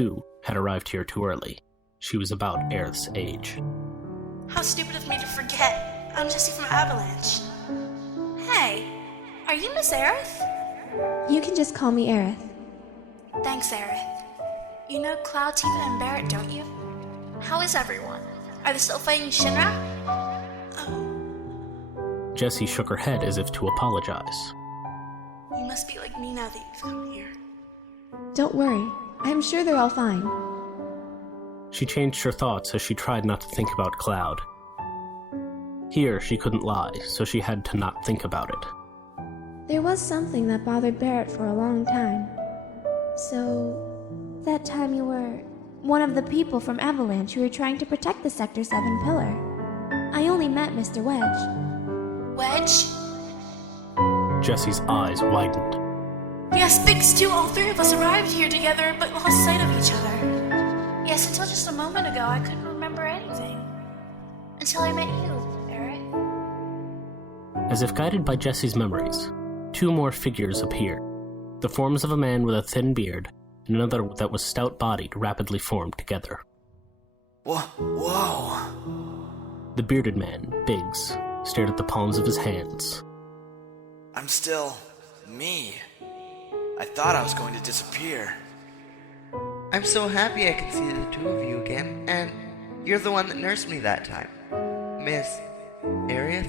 too, had arrived here too early. She was about Aerith's age. How stupid of me to forget. I'm Jessie from Avalanche. Hey, are you Miss Aerith? You can just call me Aerith. Thanks, Aerith. You know Cloud, Tifa, and Barrett, don't you? How is everyone? Are they still fighting Shinra? Oh. Jessie shook her head as if to apologize. You must be like me now that you've come here. Don't worry, I'm sure they're all fine. She changed her thoughts as she tried not to think about Cloud. Here, she couldn't lie, so she had to not think about it. There was something that bothered Barrett for a long time. So, that time you were one of the people from Avalanche who were trying to protect the Sector 7 pillar. I only met Mr. Wedge. Wedge? Jessie's eyes widened. Yes, Big Stu, all three of us arrived here together but lost sight of each other. Yes, until just a moment ago, I couldn't remember anything. Until I met you, Barrett. As if guided by Jessie's memories, two more figures appeared. The forms of a man with a thin beard and another that was stout-bodied rapidly formed together. Whoa! The bearded man, Biggs, stared at the palms of his hands. I'm still me. I thought I was going to disappear. I'm so happy I can see the two of you again, and you're the one that nursed me that time. Miss Aerith?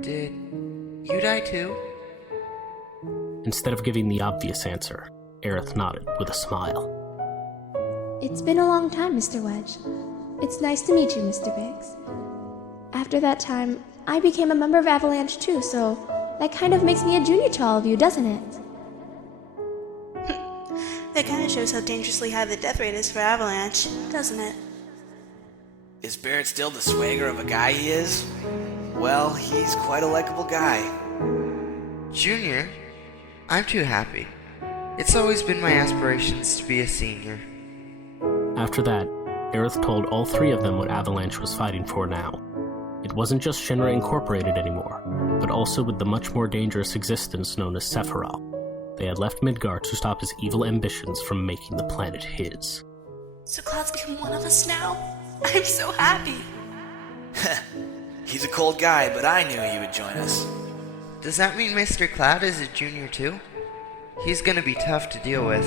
Did you die too? Instead of giving the obvious answer, Aerith nodded with a smile. It's been a long time, Mr. Wedge. It's nice to meet you, Mr. Biggs. After that time, I became a member of Avalanche too, so that kind of makes me a junior to all of you, doesn't it? That kind of shows how dangerously high the death rate is for Avalanche, doesn't it? Is Barrett still the swagger of a guy he is? Well, he's quite a likable guy. Junior? I'm too happy. It's always been my aspirations to be a senior. After that, Aerith told all three of them what Avalanche was fighting for now. It wasn't just Shinra Incorporated anymore, but also with the much more dangerous existence known as Sephiroth. They had left Midgar to stop his evil ambitions from making the planet his. So Cloud's become one of us now? I'm so happy! He's a cold guy, but I knew he would join us. Does that mean Mr. Cloud is a junior too? He's gonna be tough to deal with.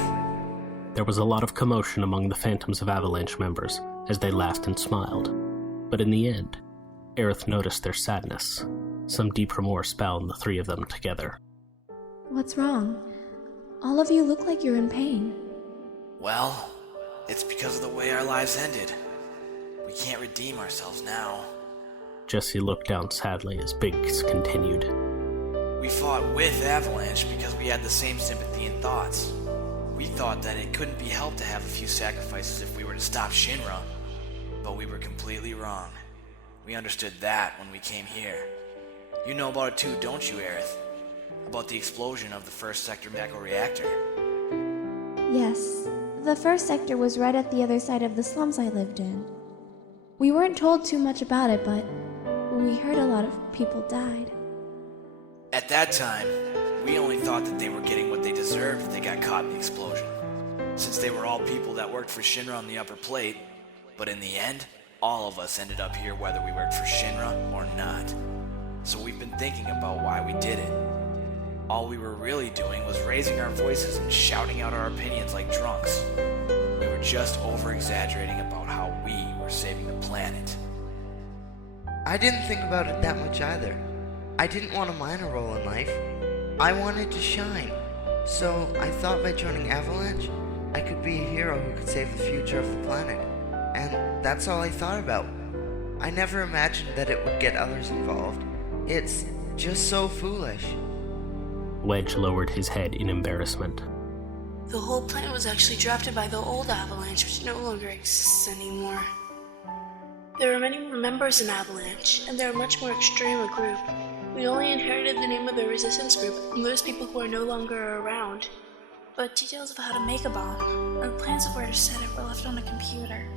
There was a lot of commotion among the Phantoms of Avalanche members as they laughed and smiled. But in the end, Aerith noticed their sadness. Some deep remorse bound the three of them together. What's wrong? All of you look like you're in pain. Well, it's because of the way our lives ended. We can't redeem ourselves now. Jessie looked down sadly as Biggs continued. We fought with Avalanche because we had the same sympathy and thoughts. We thought that it couldn't be helped to have a few sacrifices if we were to stop Shinra. But we were completely wrong. We understood that when we came here. You know about it too, don't you, Aerith? About the explosion of the first sector macro reactor. Yes, the first sector was right at the other side of the slums I lived in. We weren't told too much about it, but we heard a lot of people died. At that time, we only thought that they were getting what they deserved if they got caught in the explosion, since they were all people that worked for Shinra on the upper plate. But in the end, all of us ended up here whether we worked for Shinra or not. So we've been thinking about why we did it. All we were really doing was raising our voices and shouting out our opinions like drunks. We were just over-exaggerating about how we were saving the planet. I didn't think about it that much either. I didn't want a minor role in life. I wanted to shine. So I thought by joining Avalanche, I could be a hero who could save the future of the planet. And that's all I thought about. I never imagined that it would get others involved. It's just so foolish. Wedge lowered his head in embarrassment. The whole planet was actually drafted by the old Avalanche, which no longer exists anymore. There are many more members in Avalanche, and they're a much more extreme a group. We only inherited the name of the resistance group from those people who are no longer around. But details of how to make a bomb, or plans of where to set it, were left on a computer.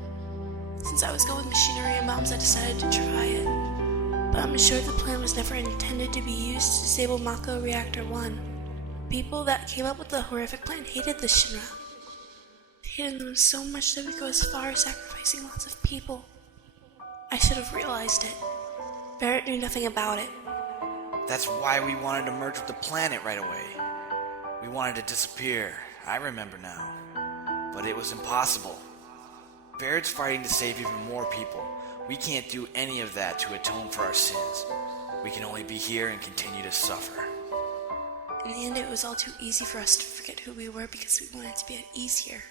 Since I was going machinery and bombs, I decided to try it. But I'm sure the plan was never intended to be used to disable Mako Reactor 1. The people that came up with the horrific plan hated the Shinra. They hated them so much that we'd go as far as sacrificing lots of people. I should have realized it. Barrett knew nothing about it. That's why we wanted to merge with the planet right away. We wanted to disappear. I remember now. But it was impossible. Barrett's fighting to save even more people. We can't do any of that to atone for our sins. We can only be here and continue to suffer. In the end, it was all too easy for us to forget who we were because we wanted to be at ease here.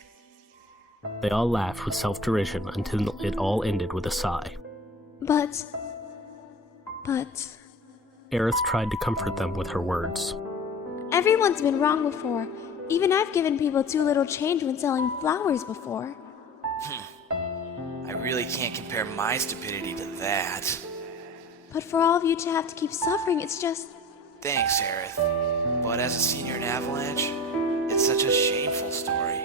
They all laughed with self-derision until it all ended with a sigh. But... Aerith tried to comfort them with her words. Everyone's been wrong before. Even I've given people too little change when selling flowers before. I really can't compare my stupidity to that. But for all of you to have to keep suffering, it's just... Thanks, Aerith. But as a senior in Avalanche, it's such a shameful story.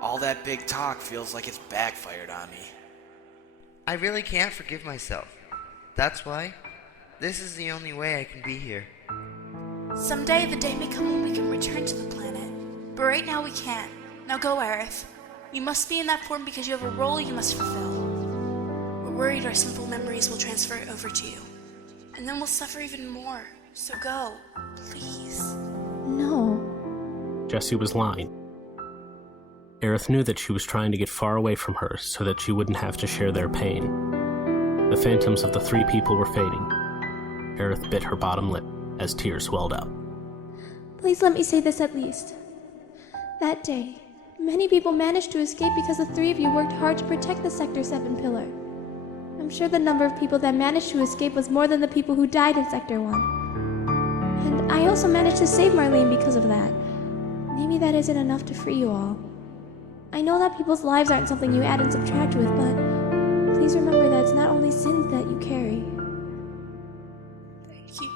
All that big talk feels like it's backfired on me. I really can't forgive myself. That's why this is the only way I can be here. Someday the day may come when we can return to the planet. But right now we can't. Now go, Aerith. You must be in that form because you have a role you must fulfill. We're worried our sinful memories will transfer over to you. And then we'll suffer even more. So go, please. No. Jessie was lying. Aerith knew that she was trying to get far away from her so that she wouldn't have to share their pain. The phantoms of the three people were fading. Aerith bit her bottom lip as tears welled up. Please let me say this at least. That day, many people managed to escape because the three of you worked hard to protect the Sector 7 pillar. I'm sure the number of people that managed to escape was more than the people who died in Sector 1. And I also managed to save Marlene because of that. Maybe that isn't enough to free you all. I know that people's lives aren't something you add and subtract with, but please remember that it's not only sins that you carry. Thank you.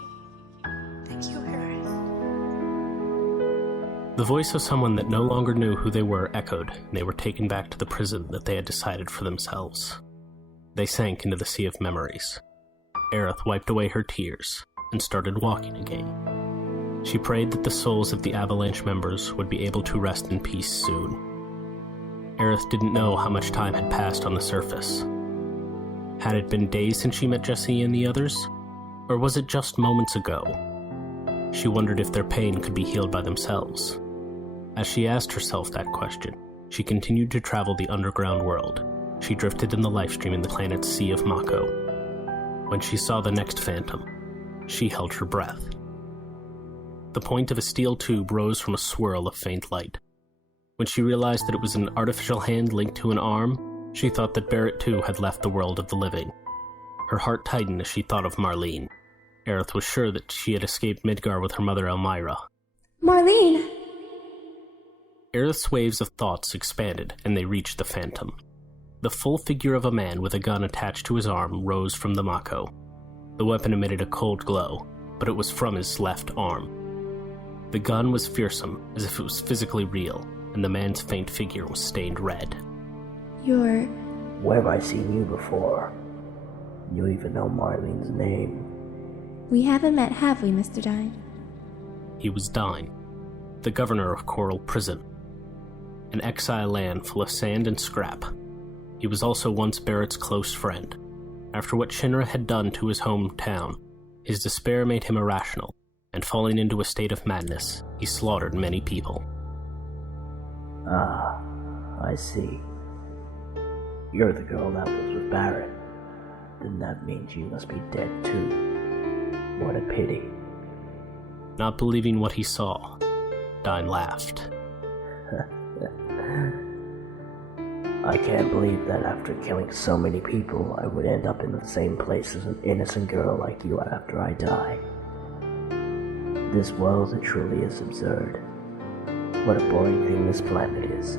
Thank you, Aerith. The voice of someone that no longer knew who they were echoed, and they were taken back to the prison that they had decided for themselves. They sank into the sea of memories. Aerith wiped away her tears and started walking again. She prayed that the souls of the Avalanche members would be able to rest in peace soon. Aerith didn't know how much time had passed on the surface. Had it been days since she met Jessie and the others? Or was it just moments ago? She wondered if their pain could be healed by themselves. As she asked herself that question, she continued to travel the underground world. She drifted in the lifestream in the planet's Sea of Mako. When she saw the next phantom, she held her breath. The point of a steel tube rose from a swirl of faint light. When she realized that it was an artificial hand linked to an arm, she thought that Barrett too had left the world of the living. Her heart tightened as she thought of Marlene. Aerith was sure that she had escaped Midgar with her mother Elmira. Marlene! Aerith's waves of thoughts expanded, and they reached the phantom. The full figure of a man with a gun attached to his arm rose from the Mako. The weapon emitted a cold glow, but it was from his left arm. The gun was fearsome, as if it was physically real, and the man's faint figure was stained red. You're... Where have I seen you before? You even know Marlene's name. We haven't met, have we, Mr. Dyne? He was Dyne, the governor of Coral Prison, an exile land full of sand and scrap. He was also once Barrett's close friend. After what Shinra had done to his hometown, his despair made him irrational, and falling into a state of madness, he slaughtered many people. Ah, I see. You're the girl that was with Barrett. Then that means you must be dead too. What a pity. Not believing what he saw, Dyne laughed. I can't believe that after killing so many people, I would end up in the same place as an innocent girl like you after I die. This world truly is absurd. What a boring thing this planet is.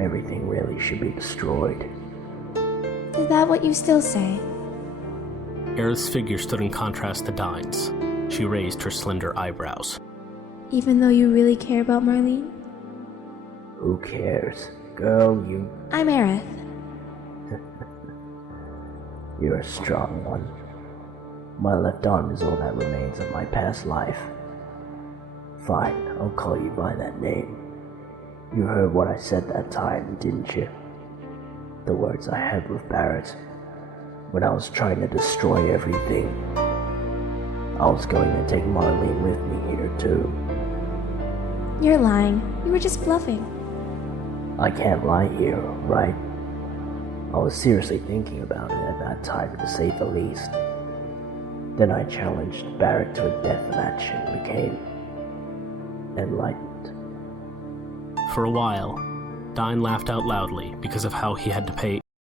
Everything really should be destroyed. Is that what you still say? Aerith's figure stood in contrast to Dyne's. She raised her slender eyebrows. Even though you really care about Marlene? Who cares? Girl, you... I'm Aerith. You're a strong one. My left arm is all that remains of my past life. Fine, I'll call you by that name. You heard what I said that time, didn't you? The words I had with Barrett, when I was trying to destroy everything. I was going to take Marlene with me here too. You're lying. You were just bluffing. I can't lie here, right? I was seriously thinking about it at that time, to say the least. Then I challenged Barrett to a death match and became enlightened. For a while, Dyne laughed out loudly because of how he had to pay